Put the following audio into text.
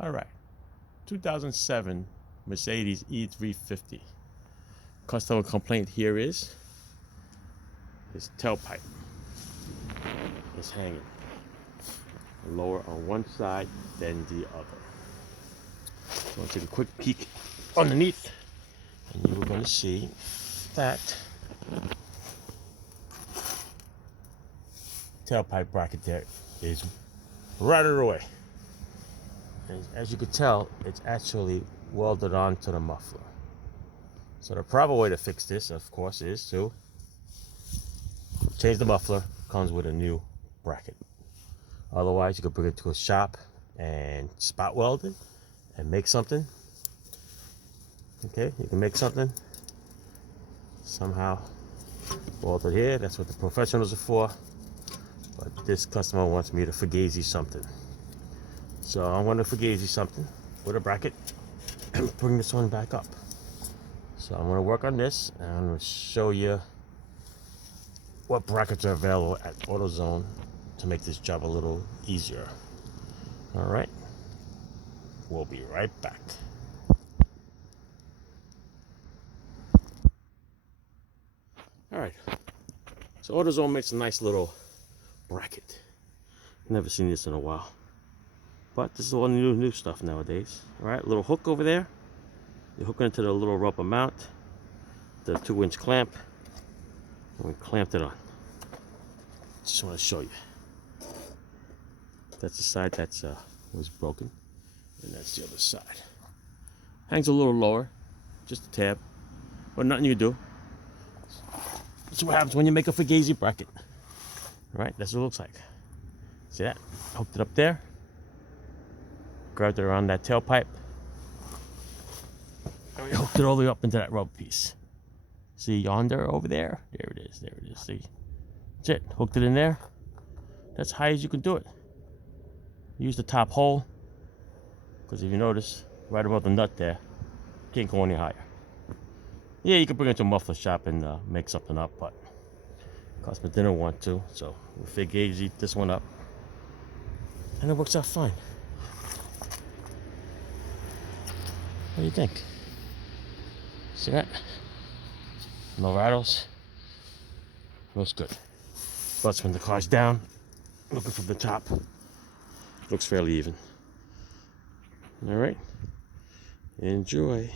All right, 2007 Mercedes E350. Customer complaint here is his tailpipe is hanging lower on one side than the other. So I want to take a quick peek underneath, and you're going to see that tailpipe bracket there is rotted away. And as you can tell, it's actually welded onto the muffler. So the proper way to fix this, of course, is to change the muffler. Comes with a new bracket. Otherwise, you could bring it to a shop and spot weld it and make something. Okay, you can make something somehow weld it here. That's what the professionals are for. But this customer wants me to fugazi something. So I'm going to fugazi something with a bracket and bring this one back up. So I'm going to work on this, and I'm going to show you what brackets are available at Autozone to make this job a little easier. All right, we'll be right back. All right, so Autozone makes a nice little bracket. Never seen this in a while, but this is all new stuff nowadays. All right, little hook over there. You hook it into the little rubber mount, the 2-inch clamp, and we clamped it on. Just want to show you. That's the side that was broken, and that's the other side. Hangs a little lower, just a tab, but nothing you do. That's what happens when you make a fugazi bracket. All right, that's what it looks like. See that? Hooked it up there, grabbed it around that tailpipe, and we hooked it all the way up into that rubber piece. See yonder over there? There it is, there it is, see? That's it, hooked it in there. That's high as you can do it. Use the top hole, because if you notice, right above the nut there, can't go any higher. Yeah, you can bring it to a muffler shop and make something up, but customer didn't want to, so we fugazi this one up, and it works out fine. What do you think? See that? No rattles. Looks good. But when the car's down, looking from the top, looks fairly even. All right, enjoy.